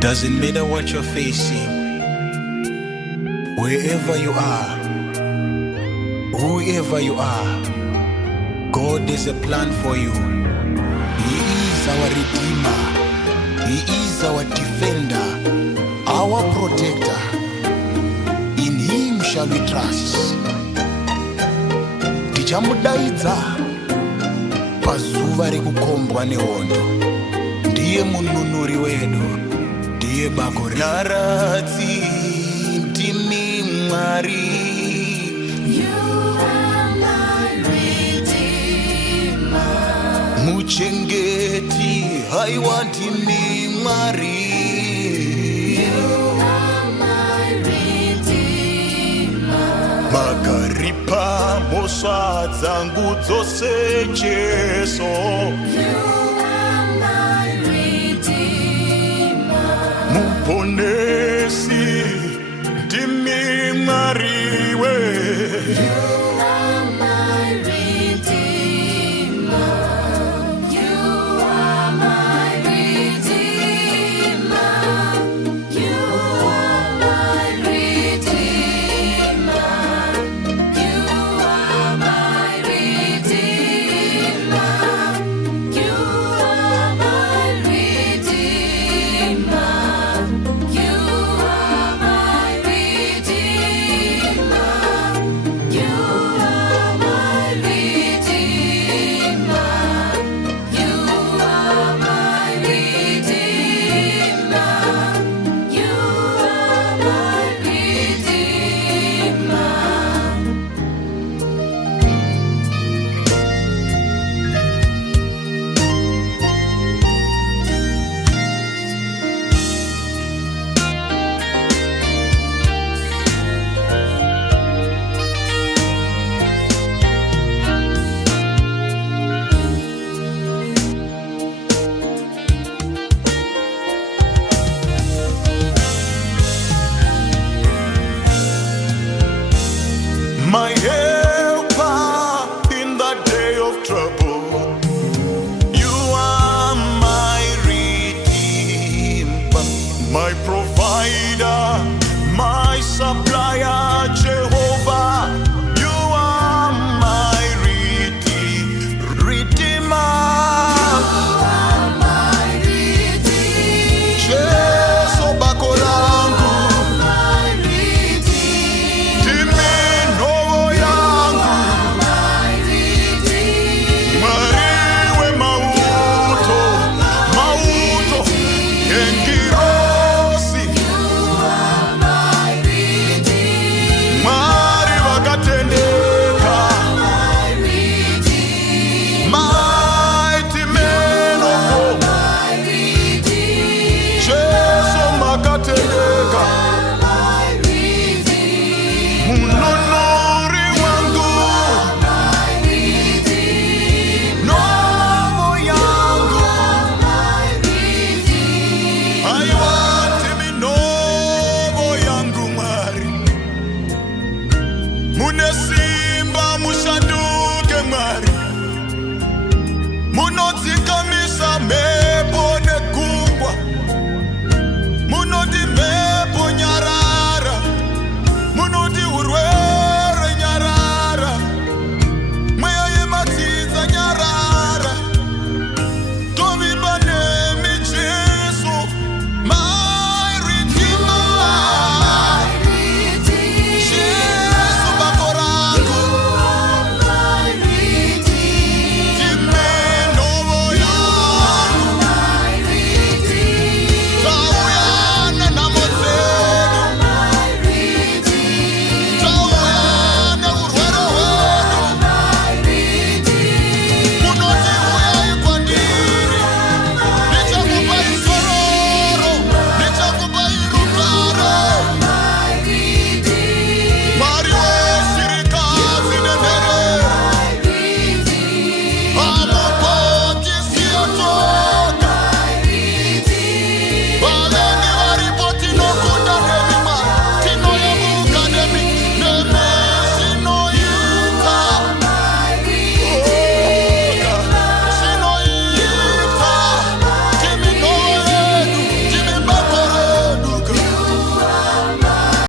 Doesn't matter what you're facing, wherever you are, whoever you are, God has a plan for you. He is our Redeemer. He is our Defender, our Protector. In Him shall we trust. Tichamudaidza pazuva rekukombwa nehondo. Ndiye mununuri wedu, ndiye bako redu. Nyaradzi ndimi Mwari. Muchengeti haiwa ndimi Mwari. Makaripa mhosva dzangu dzose Jesu. Muponesi ndimi Mwari we. My helper in the day of trouble, you are my redeemer, my provider, my supplier, Jehovah. You are my redeemer. You are my redeemer. Jesu bako langu. Munesi